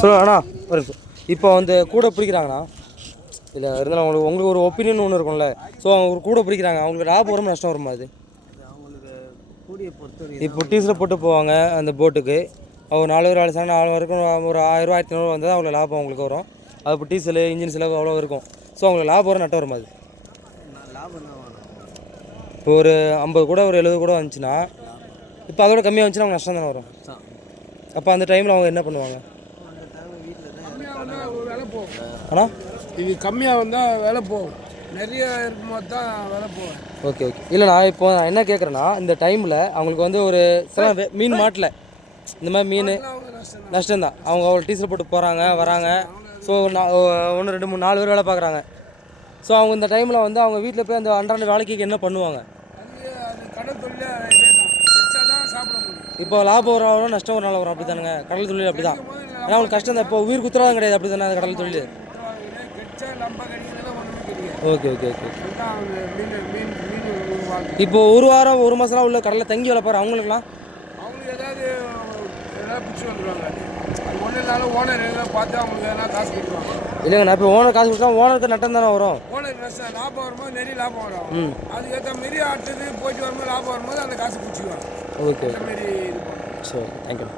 சொல்லுங்கண்ணா ஒரு இப்போ வந்து கூட பிடிக்கிறாங்கண்ணா இல்லை இருந்தாலும் உங்களுக்கு ஒரு ஒப்பீனியன் ஒன்று இருக்கும்ல. ஸோ அவங்க ஒரு கூட பிடிக்கிறாங்க, அவங்களுக்கு லாபம் வரும் நஷ்டம் வருமா? அது இப்போ டீசல் போட்டு போவாங்க அந்த போட்டுக்கு, ஒரு 4 பேர் வேலை செய்யணும், 4 வரைக்கும் ஒரு 1000 1500 வந்தால் அவ்வளோ லாபம் அவங்களுக்கு வரும். அது இப்போ டீசலு இன்ஜின் செலவு அவ்வளோ இருக்கும். ஸோ அவங்களுக்கு லாபம் வரும் நட்டம் வருமா? அது இப்போ ஒரு 50 கூட ஒரு 70 கூட வந்துச்சுன்னா, இப்போ அதோட கம்மியாக வந்துச்சுன்னா அவங்க நஷ்டம் தானே வரும். அப்போ அந்த டைமில் அவங்க என்ன பண்ணுவாங்க? ஆனால் இது கம்மியாக வந்தால் விலை போகும், நிறைய இருக்கும்போது தான் விலை போகும். Okay okay. இல்லை நான் இப்போ நான் என்ன கேட்குறேன்னா, இந்த டைமில் அவங்களுக்கு வந்து ஒரு சில மீன் மாட்டல இந்த மாதிரி மீன் நஷ்டம்தான். அவங்க அவ்வளோ டீசல் போட்டு போகிறாங்க வராங்க. ஸோ 1 2 3 4 பேர் வேலை பார்க்குறாங்க. ஸோ அவங்க இந்த டைமில் வந்து அவங்க வீட்டில் போய் அந்த அன்றாட வேலைக்கு என்ன பண்ணுவாங்க? அது கடல் தொழில் இதே தான், வச்சா தான் சாப்பிட முடியும். இப்போ லாபம் வரும் நஷ்டம் ஒரு நாள் வரும், அப்படி தானுங்க கடல் தொழில் அப்படி தான். ஏன்னா அவங்களுக்கு கஷ்டம் தான். இப்போ உயிர் குத்துறதும் கிடையாது, அப்படி தானே கடல் தொழில். Okay okay okay. இப்போ ஒரு வாரம் 1 மாதம்லாம் உள்ள கடலில் தங்கி வேலை பாரு அவங்களுக்குலாம் ஏதாவது பிடிச்சி வந்துடுவாங்க. அது ஒன்றும் இல்லாலும் ஓனர் பார்த்து அவங்களுக்கு எதனா காசு கொடுக்குவாங்க. இல்லைங்கண்ணா, இப்போ ஓனர் காசு கொடுத்தா ஓனருக்கு நட்டம் தானே வரும். ஓனர் லாபம் வரும்போது நிறைய லாபம் வரும். அதுக்கேற்ற மாரி அடுத்தது போயிட்டு வரும்போது லாபம் வரும்போது அந்த காசு பிடிச்சிக்குவாங்க. ஓகே அந்த மாரி இது பண்ணுவோம். சரி, தேங்க்யூ.